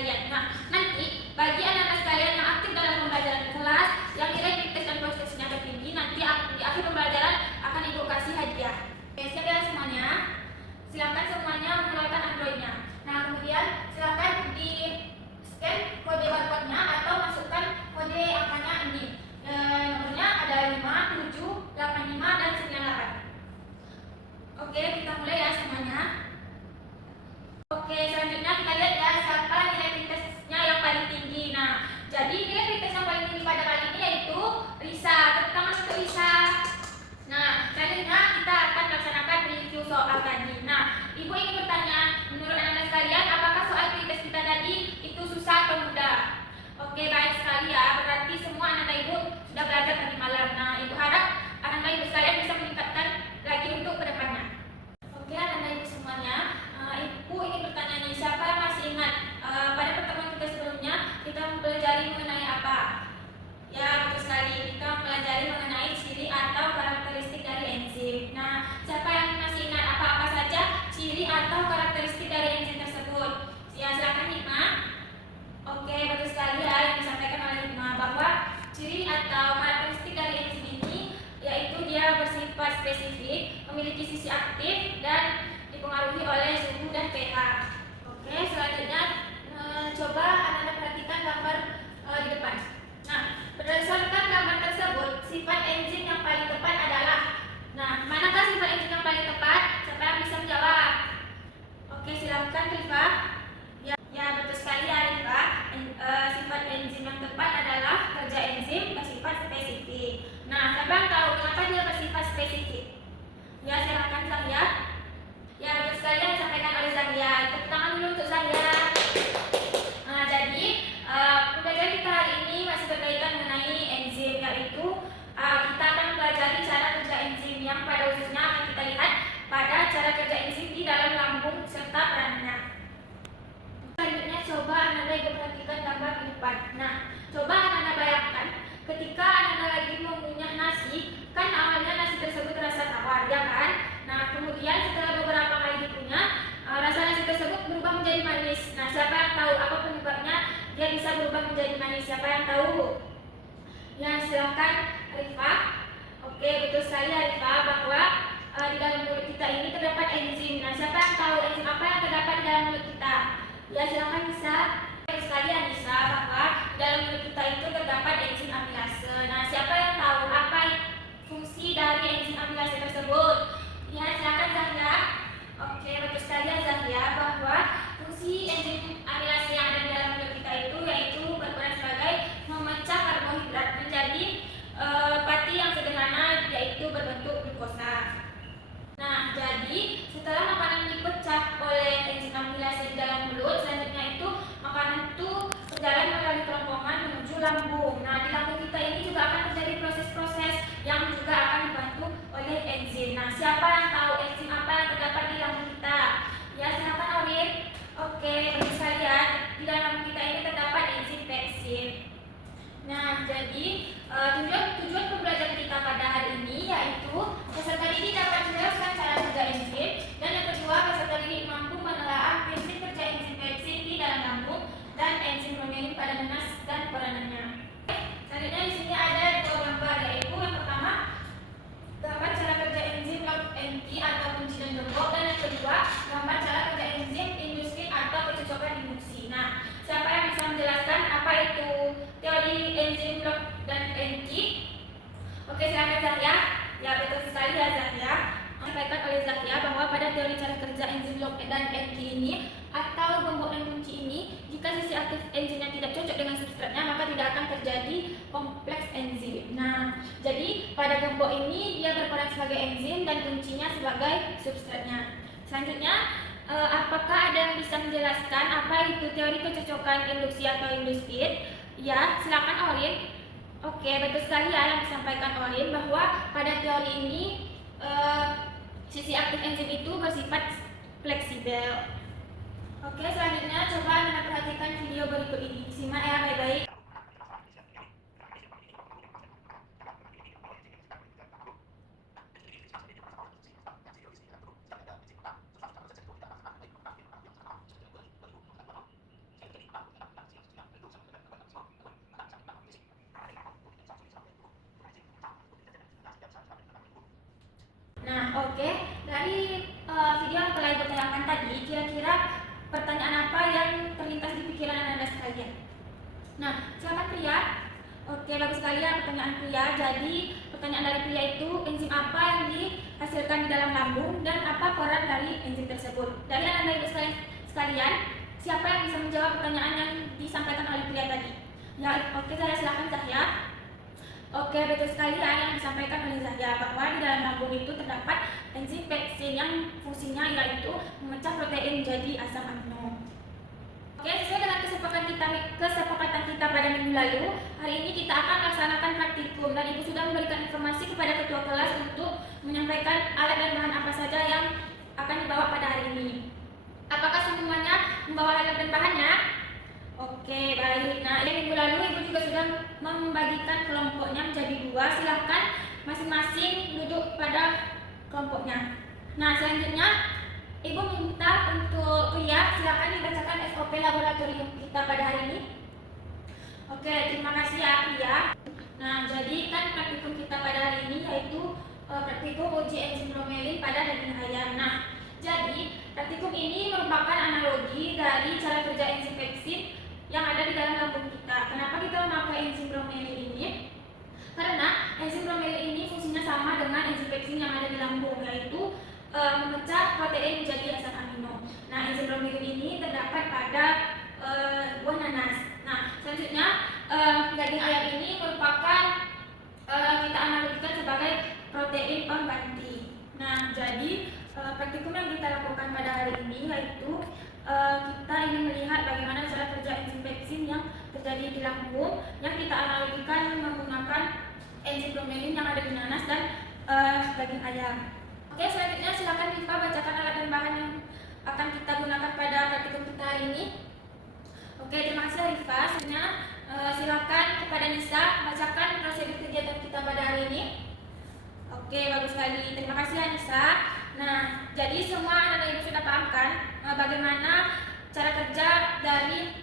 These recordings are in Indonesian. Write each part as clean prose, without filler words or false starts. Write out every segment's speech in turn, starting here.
sekalian. Nah, nanti bagi anak-anak sekalian yang aktif dalam pembelajaran kelas, yang nilai tes dan prosesnya tertinggi, nanti di akhir pembelajaran akan Ibu kasih hadiah. Oke, siap ya semuanya? Silakan semuanya menggunakan Android-nya. Nah, kemudian silakan di scan kode barcode-nya atau masukkan kode angkanya ini. Nomornya ada 5, 7, 85, dan 98. Oke, kita mulai ya semuanya. Oke, selanjutnya kita lihat ya siapa nilai pretestnya yang paling tinggi. Nah, jadi nilai pretest yang paling tinggi pada kali ini yaitu Risa. Tepuk tangan untuk Risa. Nah, selanjutnya kita akan melaksanakan review soal tadi. Nah, Ibu ingin bertanya, menurut anak-anak sekalian, apakah soal pretest kita tadi itu susah atau mudah? Oke, baik sekali ya. Berarti semua anak-anak Ibu sudah belajar tadi malam. Nah, Ibu harap anak-anak Ibu sekalian bisa meningkatkan lagi untuk kedepannya. Oke, anak-anak Ibu semuanya, Ibu ingin bertanya nih, siapa yang masih ingat pada pertemuan kita sebelumnya kita mempelajari mengenai apa? Ya, betul sekali. Kita mempelajari mengenai ciri atau karakteristik dari enzim. Nah, siapa yang masih ingat apa-apa saja ciri atau karakteristik dari enzim tersebut? Ya, silakan Hikmah. Oke, betul sekali ya yang disampaikan oleh Hikmah bahwa ciri atau karakteristik dari enzim ini yaitu dia bersifat spesifik, memiliki sisi aktif dan dipengaruhi oleh suhu dan pH. Oke, selanjutnya coba anak-anak perhatikan gambar di depan. Nah, berdasarkan gambar tersebut, sifat enzim yang paling tepat adalah. Nah, manakah sifat enzim yang paling tepat? Siapa yang bisa menjawab? Oke, silakan Rifa. Ya, betul sekali ya Rifa. Sifat enzim yang tepat adalah kerja enzim bersifat spesifik. Nah, siapa yang tahu kenapa dia bersifat spesifik? Ya, silakan Zahya. Ya, betul sekali yang disampaikan oleh Zahya. Tepuk tangan dulu untuk Zahya. Nah, jadi pembelajaran kita hari ini masih berkaitan mengenai enzim, yaitu kita akan mempelajari cara kerja enzim yang pada khususnya akan kita lihat pada cara kerja enzim di dalam lambung serta perannya. Selanjutnya coba anak-anak Ibu perhatikan gambar di depan. Nah, coba anak-anak bayangkan ketika anak-anak lagi mengunyah nasi, kan awalnya nasi tersebut terasa tawar, ya kan? Nah, kemudian setelah beberapa kali dikunyah, rasa nasi tersebut berubah menjadi manis. Nah, siapa yang tahu apa penyebabnya dia bisa berubah menjadi manis? Siapa yang tahu? Ya, silakan Rifa. Oke, betul sekali ya Rifa bahwa di dalam mulut kita ini terdapat enzim. Nah, siapa yang tahu enzim apa yang terdapat di dalam mulut kita? Ya, silakan bisa. Betul sekali Anissa bahwa di dalam mulut kita itu terdapat enzim amilase. Nah, siapa yang tahu apa fungsi dari enzim amilase tersebut? Ya, silakan Zahra. Oke, betul sekali ya Zahra bahwa fungsi enzim amilase yang ada di dalam mulut kita itu yaitu berperan sebagai memecah karbohidrat menjadi pati yang sederhana yaitu berbentuk glukosa. Nah, jadi setelah makanan dipecah oleh enzim amilase di dalam mulut, selanjutnya itu makanan itu berjalan melalui kerongkongan menuju lambung. Nah, di lambung kita ini juga akan terjadi proses-proses yang juga akan dibantu oleh enzim. Nah, siapa yang tahu enzim apa yang terdapat di lambung kita? Ya, silakan Orin. Oke, bagus sekalian. Di dalam lambung kita ini terdapat enzim pepsin. Nah, jadi tujuan pembelajaran kita pada hari ini yaitu peserta didik dapat menjelaskan cara kerja enzim, dan yang kedua peserta didik mampu menelaah prinsip kerja enzim pepsin di dalam lambung dan enzim bromelin pada nanas dan peranannya. Selanjutnya di sini ada dua gambar, yaitu yang pertama gambar cara kerja enzim LogNT atau kunci dan gembok, dan yang kedua gambar cara kerja enzim induksin atau kecocokan induksi. Nah, siapa yang bisa menjelaskan apa itu teori enzim log dan NT? Oke, silakan Zahya. Ya, betul sekali ya Zahya. Disampaikan oleh Zahya bahwa pada teori cara kerja enzim log dan NT ini atau gembok dan kunci ini, jika sisi aktif enzimnya tidak cocok dengan substratnya, maka tidak akan terjadi kompleks enzim. Nah, jadi pada gembok ini dia berperan sebagai enzim dan kuncinya sebagai substratnya. Selanjutnya, apakah ada yang bisa menjelaskan apa itu teori kecocokan induksi atau induspit? Ya, silakan Orin. Oke, betul sekali ya yang disampaikan Orin bahwa pada teori ini sisi aktif enzim itu bersifat fleksibel. Oke, selanjutnya coba Anda perhatikan video berikut ini. Simak ya baik-baik. Nah, oke. Dari video yang telah Ibu tayangkan tadi, kira-kira pertanyaan apa yang terlintas di pikiran Anda sekalian? Nah, silakan Pria. Oke, bagus sekali ya pertanyaan Pria. Jadi, pertanyaan dari Pria itu, enzim apa yang dihasilkan di dalam lambung dan apa peran dari enzim tersebut? Dari Anda Ibu sekalian, siapa yang bisa menjawab pertanyaan yang disampaikan oleh Pria tadi? Ya, oke, saya silakan Zahya. Oke, betul sekali ya yang disampaikan oleh Zahya bahwa di dalam lambung itu terdapat enzim peksin yang fungsinya yaitu memecah protein menjadi asam amino. Oke, sesuai dengan kesepakatan kita pada minggu lalu, hari ini kita akan melaksanakan praktikum dan Ibu sudah memberikan informasi kepada ketua kelas untuk menyampaikan alat dan bahan apa saja yang akan dibawa pada hari ini. Apakah semuanya membawa alat dan bahannya? Oke, baik. Nah, yang minggu lalu Ibu juga sudah membagikan kelompoknya menjadi 2. Silahkan masing-masing duduk pada kelompoknya. Nah, selanjutnya Ibu minta untuk Pria, silakan dibacakan SOP laboratorium kita pada hari ini. Oke, terima kasih ya Pria. Nah, jadi kan praktikum kita pada hari ini yaitu praktikum uji enzim bromelin pada daging ayam. Nah, jadi praktikum ini merupakan analogi dari cara kerja enzim peksin yang ada di dalam lambung kita. Kenapa kita memakai enzim bromelin ini? Karena enzim bromelin ini fungsinya sama dengan enzim peksin yang ada di lambung, yaitu memecah protein menjadi asam amino. Nah, enzim bromelin ini terdapat pada buah nanas. Nah, selanjutnya daging ayam ini merupakan kita analogikan sebagai protein pengganti. Nah, jadi praktikum yang kita lakukan pada hari ini yaitu kita ingin melihat bagaimana cara kerja enzim peksin yang terjadi di lambung yang kita analogikan menggunakan enzim bromelin yang ada di nanas dan daging ayam. Oke, selanjutnya silakan Rifa bacakan alat dan bahan yang akan kita gunakan pada praktikum kita hari ini. Oke, terima kasih Rifa. Selanjutnya silakan kepada Nisa bacakan prosedur kegiatan kita pada hari ini. Oke, bagus sekali. Terima kasih Nisa. Nah, jadi semua anak ibu sudah pahamkan bagaimana cara kerja dari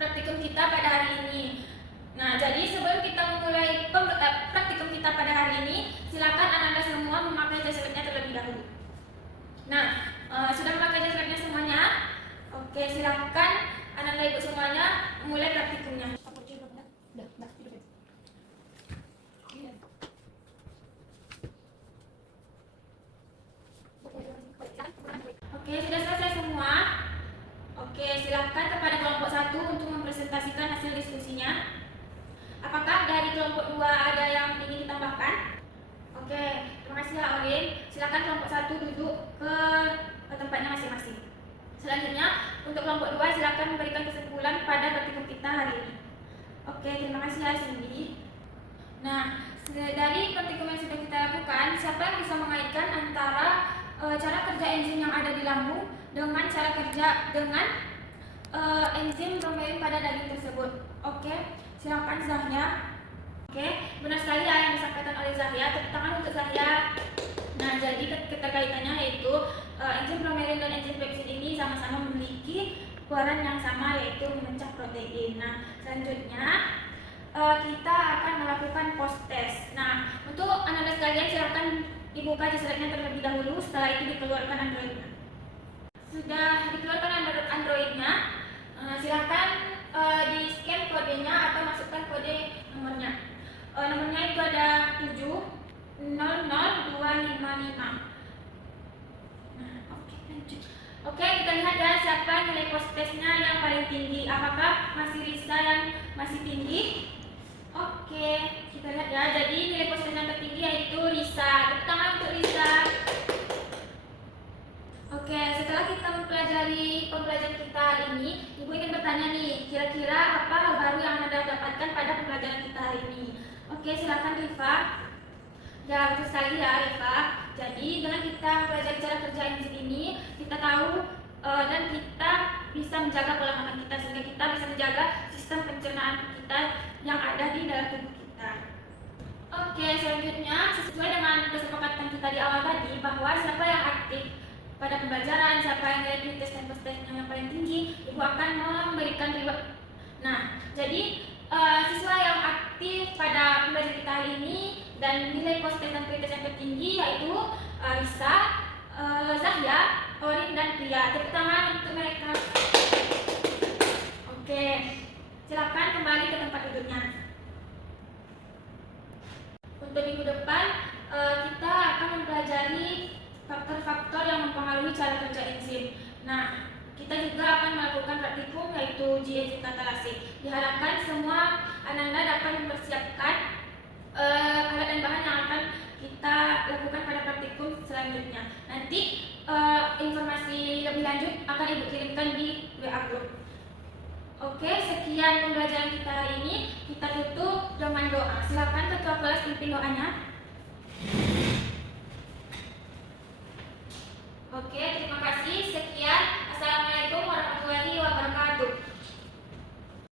praktikum kita pada hari ini. Nah, jadi sebelum kita memulai praktikum kita pada hari ini, silakan anak-anak semua memakai jas labnya terlebih dahulu. Nah, sudah memakai jas labnya semuanya? Oke, silakan anak-anak ibu semuanya mulai praktikumnya. Oke, sudah selesai semua. Oke, silakan kepada kelompok 1 untuk mempresentasikan hasil diskusinya. Apakah dari kelompok 2 ada yang ingin ditambahkan? Oke, terima kasih ya Olin. Silakan kelompok 1 duduk ke tempatnya masing-masing. Selanjutnya, untuk kelompok 2 silakan memberikan kesimpulan pada praktikum kita hari ini. Oke, terima kasih ya Cindy. Nah, dari praktikum yang sudah kita lakukan, siapa yang bisa mengaitkan antara cara kerja enzim yang ada di lambung dengan cara kerja dengan enzim bromelin pada daging tersebut? Oke, silakan Zahya. Oke, benar sekali ya yang disampaikan oleh Zahya. Tepuk tangan untuk Zahya. Nah, jadi keterkaitannya yaitu enzim bromelin dan enzim peksin ini sama-sama memiliki peran yang sama yaitu memecah protein. Nah, selanjutnya kita akan melakukan post test. Nah, untuk anak-anak sekalian silakan dibuka jas labnya terlebih dahulu. Setelah itu dikeluarkan Androidnya. Sudah dikeluarkan Androidnya, silakan di scan kodenya atau masukkan kode nomornya. Nomornya itu ada 7000255. Nah, oke, lanjut. Oke, kita lihat ya siapa nilai post testnya yang paling tinggi. Apakah masih Risa yang masih tinggi? Oke, kita lihat ya. Jadi nilai post test yang tertinggi yaitu Risa. Tepuk tangan untuk Risa. Oke, setelah kita mempelajari pembelajaran kita hari ini, Ibu ingin bertanya nih, kira-kira apa hal baru yang Anda dapatkan pada pembelajaran kita hari ini? Oke, silakan Rifa. Ya, betul sekali ya Rifa. Jadi dengan kita mempelajari cara kerja enzim ini, kita tahu dan kita bisa menjaga pola makan kita sehingga kita bisa menjaga sistem pencernaan kita yang ada di dalam tubuh kita. Oke, selanjutnya sesuai dengan kesepakatan kita di awal tadi bahwa siapa yang aktif pada pembelajaran, siapa yang nilai pretest dan post testnya yang paling tinggi, Ibu akan memberikan reward. Nah, jadi siswa yang aktif pada pembelajaran kita hari ini, Ibu dan nilai postek dan pretest yang tertinggi yaitu Risa, Zahya, Orin, dan Pria. Tepuk tangan untuk mereka. Oke, silakan kembali ke tempat duduknya. Untuk minggu depan kita akan mempelajari faktor-faktor yang mempengaruhi cara kerja enzim. Nah, kita juga akan melakukan praktikum yaitu uji enzim katalase. Diharapkan semua anak-anak dapat mempersiapkan alat dan bahan yang akan kita lakukan pada praktikum selanjutnya. Nanti informasi lebih lanjut akan Ibu kirimkan di WA group. Oke, sekian pembelajaran kita hari ini. Kita tutup dengan doa. Silakan ketua kelas pimpin doanya. Oke, terima kasih. Sekian. Assalamualaikum warahmatullahi wabarakatuh.